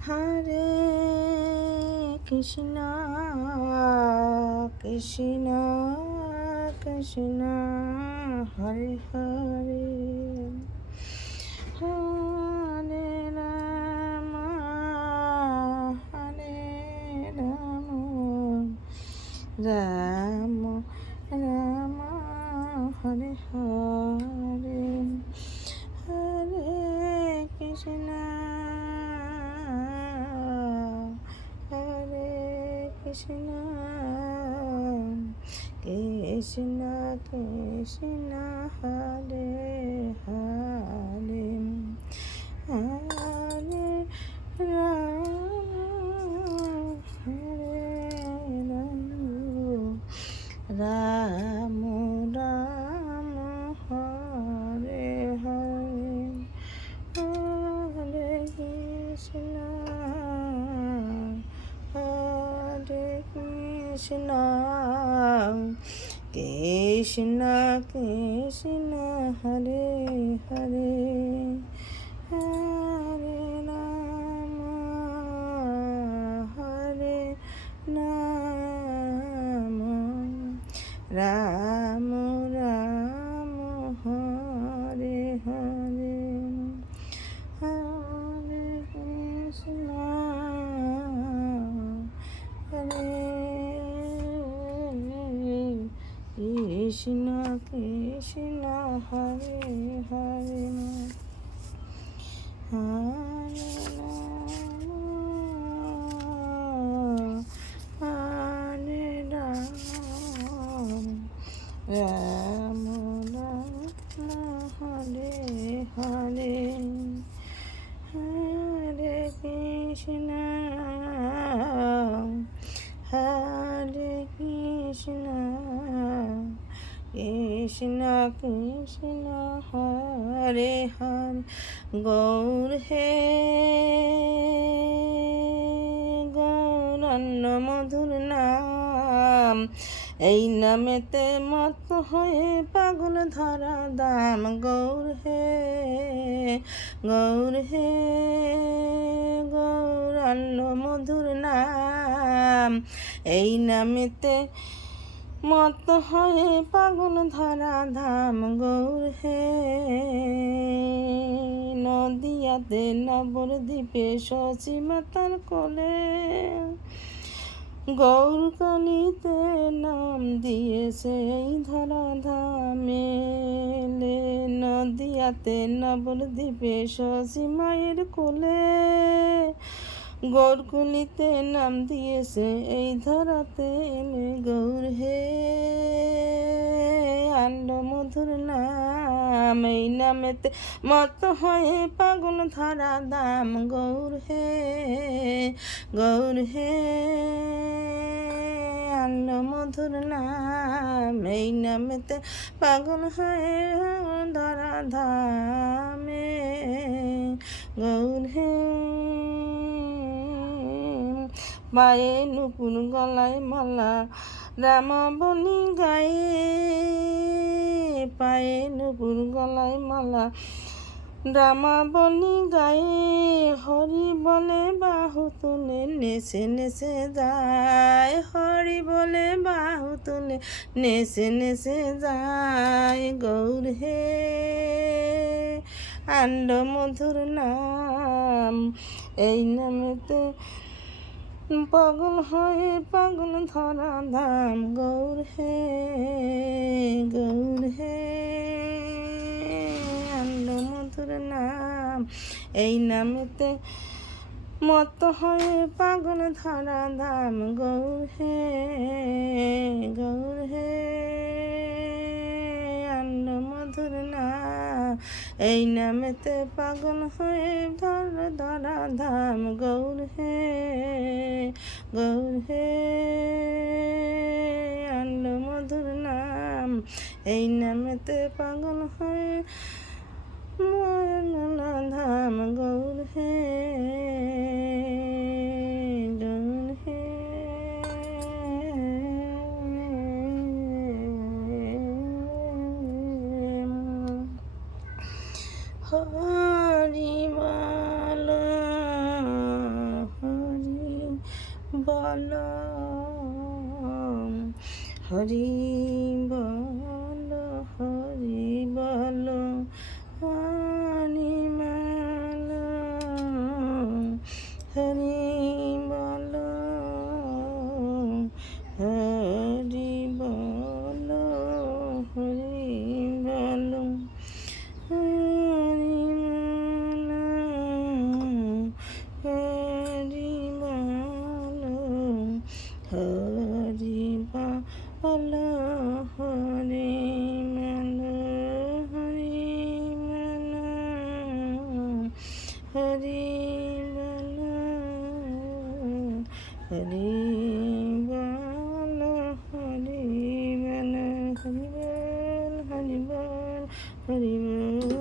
হরে কৃষ্ণ কৃষ্ণ কৃষ্ণ হরে হরে হরে রাম হরে রাম রাম রাম হরে হরে হরে কৃষ্ণ হরে কৃষ্ণ কৃষ্ণ কৃষ্ণ হরে হরে হরে রাম হরে রাম রাম হরে হরে হরে কৃষ্ণ হরে কৃষ্ণ কৃষ্ণ কৃষ্ণ হরে হরে হরে রাম হরে রাম রাম রাম হরে হরে হরে কৃষ্ণ হরে কৃষ্ণ কৃষ্ণ হরে হরে হরে রাম হরে রাম রাম রাম হরে হরে হরে কৃষ্ণ হরে কৃষ্ণ কৃষ্ণ কৃষ্ণ হরে হরে গৌর হে গৌরান্ন মধুর নাম এই নামেতে মত হয়ে পাগল ধরা দাম গৌর হে গৌরান্ন মধুর নাম এই নামেতে মত হয়ে পাগল ধরা ধাম গৌর হে নদিয়াতে নবদ্বীপে শশী মাতার কোলে গৌর কালিতে নাম দিয়েছে এই ধরা ধামে নদিয়াতে নবদ্বীপে শশী মায়ের কোলে গৌরকুলিতে নাম দিয়েছে এই ধরাতে এনে গৌর হে আন্ড মধুর নাম এই নামেতে মত হয়ে পাগল ধরা দাম গৌর হে আন্ড মধুর নাম এই নামেতে পাগল হয়ে ধরা ধামে গৌর হে পায়ে নুপুর গলায় মালা রাম বলি গায়ে পায়ে নুপুর গলায় মালা রামা বলি গায়ে হরি বলে বাহু তুলে নেচে নেচে যায় হরি বলে বাহু তুলে নেচে নেচে যায় গৌর হে আন্ড মধুর নাম এই নামেতে পাগল হয়ে পাগল ধরা ধাম গৌর হে আন্ড মধুর নাম এই নামেতে মত হয়ে পাগল ধরা ধাম গৌর হে আন্ড মধুর নাম এই নামেতে পাগল হয়ে ধরা ধাম গৌর হে আন্ড মধুর নাম এই নামেতে পাগল হয়ে ধাম গৌর হে হরি বল বলো হরি বলো হরি বলো মালা হরি বলো হরি বলো হরি বলো হরি মালা হরি বলো হরি বলো হরি মালা হরি মালা হরি বলো হরি বলো হরি বলো হরি বল হরি বল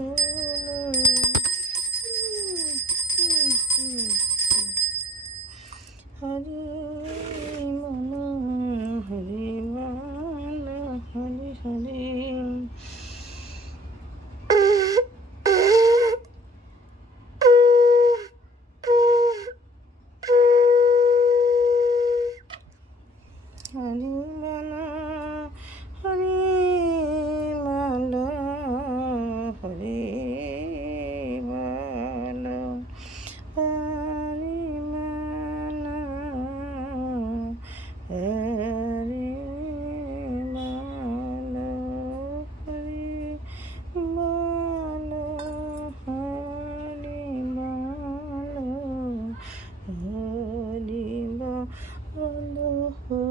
হরি বলো হরি বলো হরি হরি হরি বলো হরি বলো হরি বলো হরি বলো হরি বলো হরি বলো হরি বলো হরি বলো